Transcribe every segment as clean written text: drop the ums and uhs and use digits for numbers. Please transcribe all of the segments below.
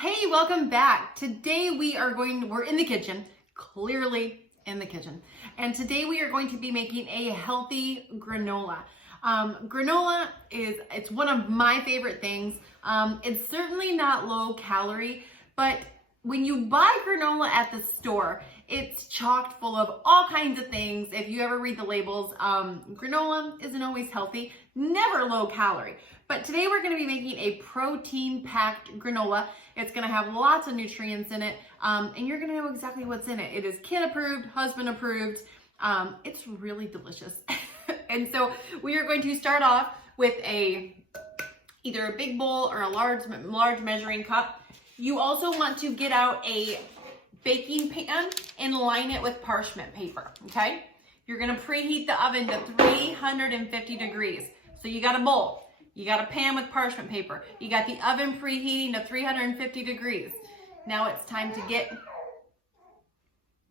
Hey, welcome back. Today we're in the kitchen, clearly in the kitchen. And today we are going to be making a healthy granola. Granola it's one of my favorite things. It's certainly not low calorie, but when you buy granola at the store, it's chocked full of all kinds of things. If you ever read the labels, granola isn't always healthy, never low calorie. But today we're going to be making a protein-packed granola. It's going to have lots of nutrients in it, and you're going to know exactly what's in it. It is kid-approved, husband-approved. It's really delicious. And so we are going to start off with either a big bowl or a large measuring cup. You also want to get out a baking pan and line it with parchment paper, okay? You're going to preheat the oven to 350 degrees. So you got a bowl. You got a pan with parchment paper. You got the oven preheating to 350 degrees. Now it's time to get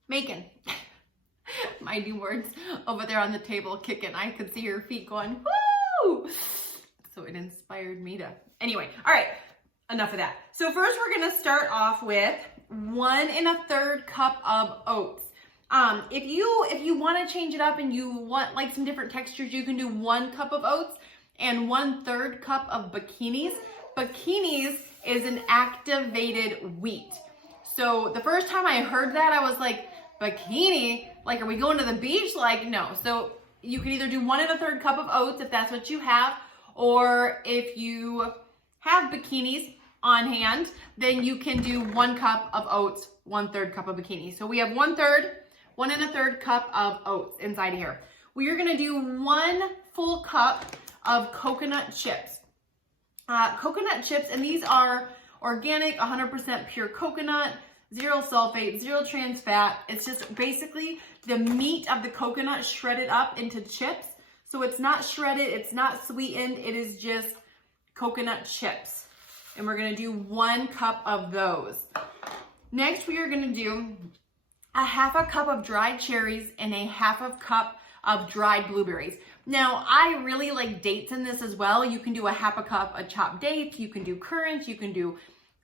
making. My new words over there on the table kicking. I could see her feet going, woo! So it inspired me to. Anyway, all right, enough of that. So first we're gonna start off with 1 1/3 cup of oats. If you wanna change it up and you want like some different textures, you can do 1 cup of oats and 1/3 cup of bikinis. Bikinis is an activated wheat. So the first time I heard that, I was like, bikini? Like, are we going to the beach? Like, no. So you can either do 1 1/3 cup of oats if that's what you have, or if you have bikinis on hand, then you can do 1 cup of oats, 1/3 cup of bikini. So we have 1 1/3 cup of oats inside of here. We are gonna do 1 full cup of coconut chips. Coconut chips, and these are organic, 100% pure coconut, 0 sulfate, 0 trans fat. It's just basically the meat of the coconut shredded up into chips. So it's not shredded, it's not sweetened, it is just coconut chips. And we're gonna do 1 cup of those. Next, we are gonna do a 1/2 cup of dried cherries and a 1/2 cup of dried blueberries. Now, I really like dates in this as well. You can do a 1/2 cup of chopped dates, you can do currants, you can do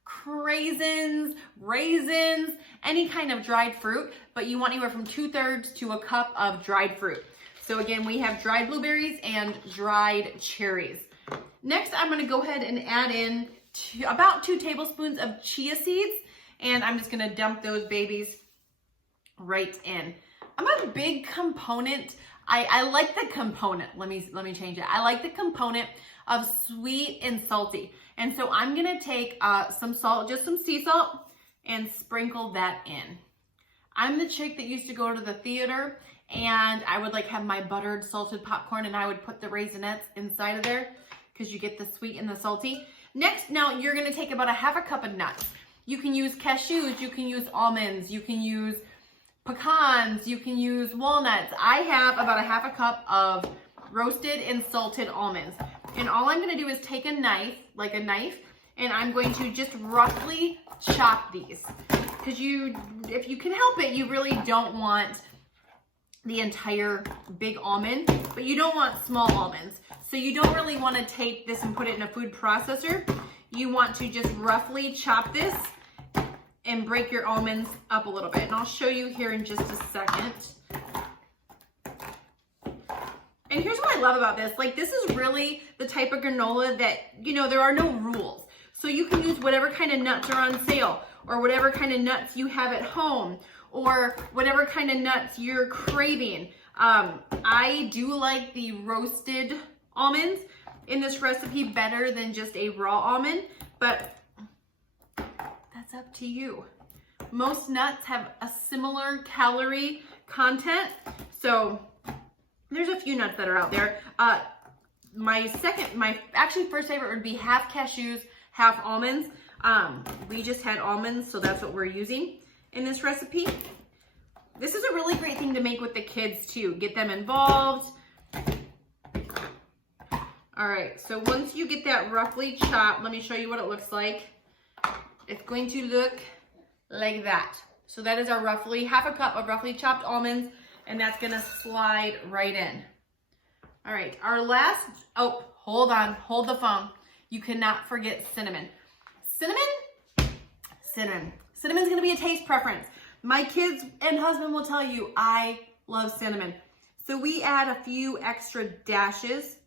craisins, raisins, any kind of dried fruit, but you want anywhere from 2/3 to a cup of dried fruit. So again, we have dried blueberries and dried cherries. Next, I'm gonna go ahead and add in about 2 tablespoons of chia seeds, and I'm just gonna dump those babies right in. I'm a big component. I like the component. Let me change it. I like the component of sweet and salty. And so I'm gonna take some salt, just some sea salt, and sprinkle that in. I'm the chick that used to go to the theater and I would like have my buttered salted popcorn and I would put the raisinets inside of there because you get the sweet and the salty. Next, now you're gonna take about a 1/2 cup of nuts. You can use cashews, you can use almonds, you can use pecans, you can use walnuts. I have about a 1/2 cup of roasted and salted almonds. And all I'm gonna do is take a knife, and I'm going to just roughly chop these. Because if you can help it, you really don't want the entire big almond, but you don't want small almonds. So you don't really wanna take this and put it in a food processor. You want to just roughly chop this and break your almonds up a little bit. And I'll show you here in just a second. And here's what I love about this. Like, this is really the type of granola that, there are no rules. So you can use whatever kind of nuts are on sale, or whatever kind of nuts you have at home, or whatever kind of nuts you're craving. I do like the roasted almonds in this recipe better than just a raw almond, but that's up to you. Most nuts have a similar calorie content, so there's a few nuts that are out there. My actually first favorite would be 1/2 cashews, 1/2 almonds. We just had almonds, so that's what we're using in this recipe. This is a really great thing to make with the kids too. Get them involved. All right, so once you get that roughly chopped, let me show you what it looks like. It's going to look like that. So that is our 1/2 cup of roughly chopped almonds, and that's gonna slide right in. All right, our last, hold on, hold the phone. You cannot forget cinnamon. Cinnamon cinnamon. Cinnamon's gonna be a taste preference. My kids and husband will tell you I love cinnamon. So we add a few extra dashes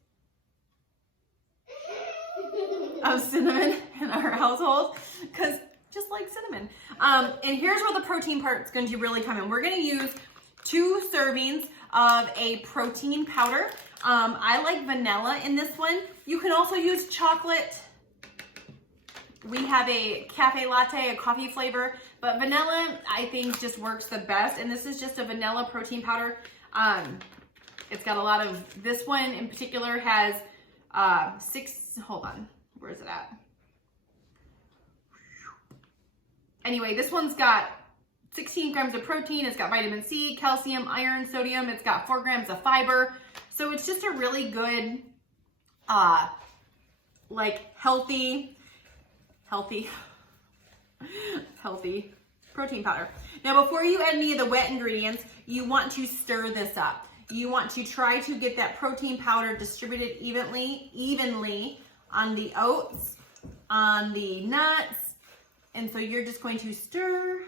of cinnamon in our household because just like cinnamon. And here's where the protein part is going to really come in. We're going to use 2 servings of a protein powder. I like vanilla in this one. You can also use chocolate. We have a cafe latte, a coffee flavor, but vanilla I think just works the best. And this is just a vanilla protein powder. It's got a lot of, this one in particular has hold on, where is it at? Anyway, this one's got 16 grams of protein. It's got vitamin C, calcium, iron, sodium. It's got 4 grams of fiber. So it's just a really good, like healthy protein powder. Now, before you add any of the wet ingredients, you want to stir this up. You want to try to get that protein powder distributed evenly on the oats, on the nuts. And so you're just going to stir,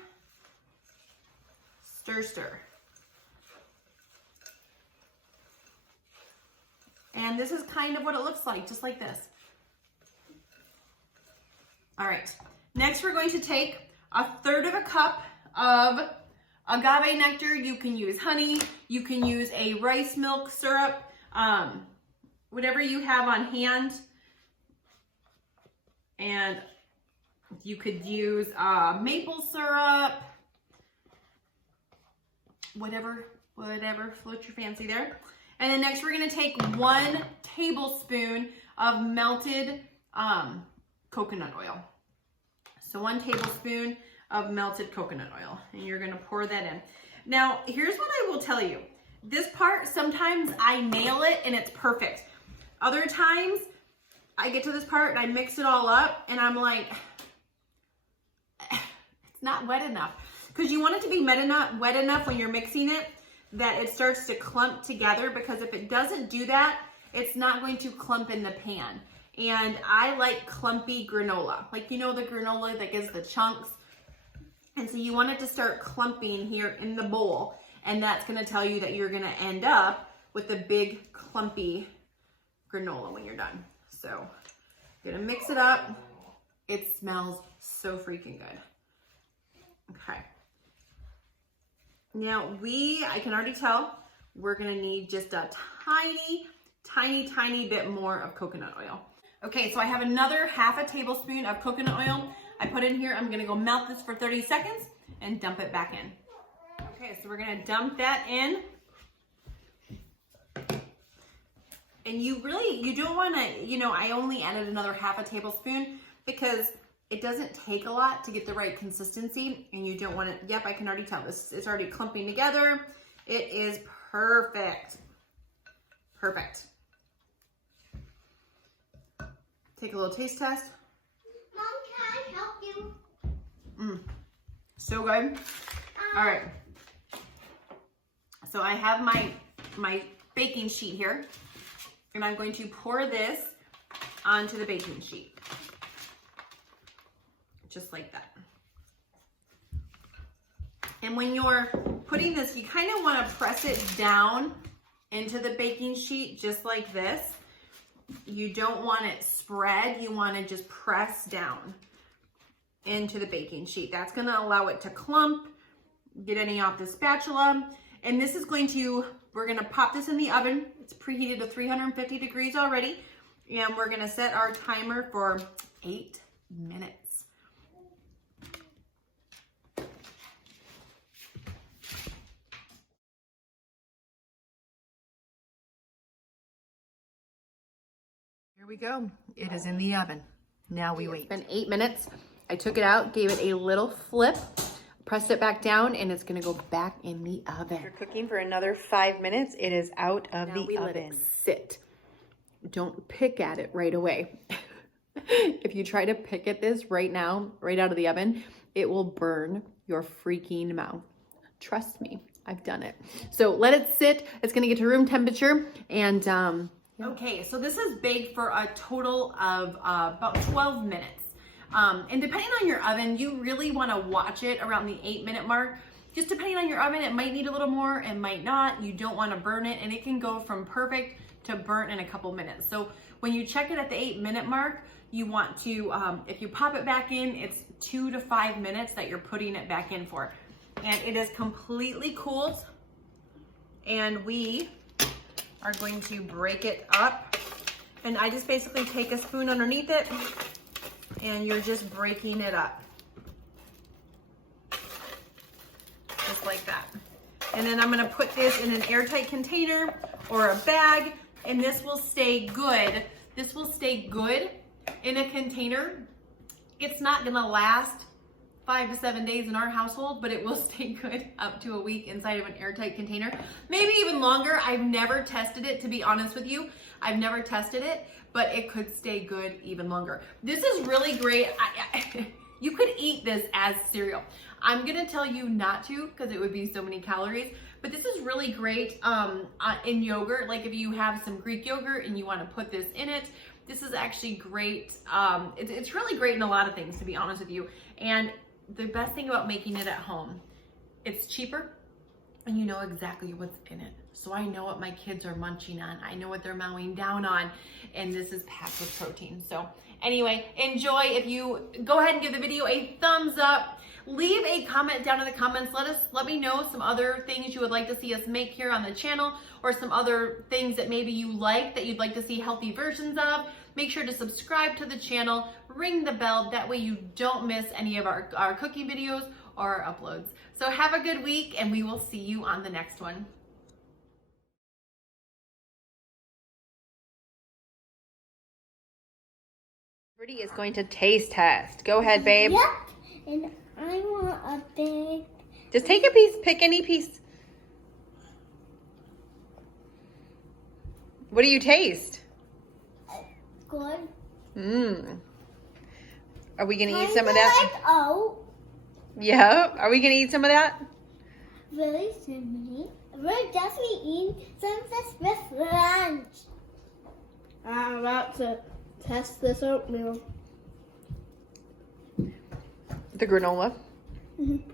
stir, stir. And this is kind of what it looks like, just like this. All right, next we're going to take 1/3 cup of agave nectar. You can use honey, you can use a rice milk syrup, whatever you have on hand. And you could use maple syrup, whatever floats your fancy there. And then next we're gonna take 1 tablespoon of melted coconut oil. So 1 tablespoon of melted coconut oil, and you're gonna pour that in. Now, here's what I will tell you. This part, sometimes I nail it and it's perfect. Other times, I get to this part and I mix it all up and I'm like, it's not wet enough. Because you want it to be wet enough when you're mixing it that it starts to clump together, because if it doesn't do that, it's not going to clump in the pan. And I like clumpy granola. Like, you know, the granola that gives the chunks. And so you want it to start clumping here in the bowl. And that's gonna tell you that you're gonna end up with a big clumpy granola when you're done. So you're gonna mix it up. It smells so freaking good. Okay. Now I can already tell we're gonna need just a tiny bit more of coconut oil. Okay, so I have another 1/2 tablespoon of coconut oil I put in here. I'm gonna go melt this for 30 seconds and dump it back in. Okay, so we're gonna dump that in. And you don't wanna, I only added another 1/2 tablespoon because it doesn't take a lot to get the right consistency, and you don't want it. Yep, I can already tell this. It's already clumping together. It is perfect. Perfect. Take a little taste test. Mom, can I help you? So good. All right. So I have my baking sheet here, and I'm going to pour this onto the baking sheet. Just like that. And when you're putting this, you kind of want to press it down into the baking sheet just like this. You don't want it spread. You want to just press down into the baking sheet. That's going to allow it to clump, get any off the spatula. And this is we're going to pop this in the oven. It's preheated to 350 degrees already. And we're going to set our timer for 8 minutes. Here we go. It is in the oven. Now we wait. It's been 8 minutes. I took it out, gave it a little flip, pressed it back down, and it's gonna go back in the oven. After cooking for another 5 minutes, it is out of the oven. Let it sit. Don't pick at it right away. If you try to pick at this right now, right out of the oven, it will burn your freaking mouth. Trust me, I've done it. So let it sit. It's gonna get to room temperature, and okay, so this is baked for a total of about 12 minutes. And depending on your oven, you really want to watch it around the 8-minute mark. Just depending on your oven, it might need a little more, it might not. You don't want to burn it, and it can go from perfect to burnt in a couple minutes. So when you check it at the 8-minute mark, you want to, if you pop it back in, it's 2 to 5 minutes that you're putting it back in for. And it is completely cooled. And we are going to break it up. And I just basically take a spoon underneath it, and you're just breaking it up. Just like that. And then I'm gonna put this in an airtight container or a bag, and this will stay good. This will stay good in a container. It's not gonna last 5 to 7 days in our household, but it will stay good up to a week inside of an airtight container. Maybe even longer. I've never tested it, to be honest with you. I've never tested it, but it could stay good even longer. This is really great. You could eat this as cereal. I'm gonna tell you not to, because it would be so many calories, but this is really great in yogurt. Like if you have some Greek yogurt and you wanna put this in it, this is actually great. It's really great in a lot of things, to be honest with you. And the best thing about making it at home, it's cheaper and you know exactly what's in it. So I know what my kids are munching on. I know what they're mowing down on, and this is packed with protein. So anyway, enjoy. If you go ahead and give the video a thumbs up, leave a comment down in the comments. Let me know some other things you would like to see us make here on the channel, or some other things that maybe you like that you'd like to see healthy versions of. Make sure to subscribe to the channel, ring the bell, that way you don't miss any of our cooking videos or our uploads. So have a good week, and we will see you on the next one. Brittany is going to taste test. Go ahead, babe. Yep. And I want a big. Just take a piece, pick any piece. What do you taste? Good. Mmm. Are we gonna eat some of that? Like oat. Yeah. Are we gonna eat some of that? Really similar. We're definitely eating some of this with lunch. I'm about to test this oatmeal. The granola. Mm-hmm.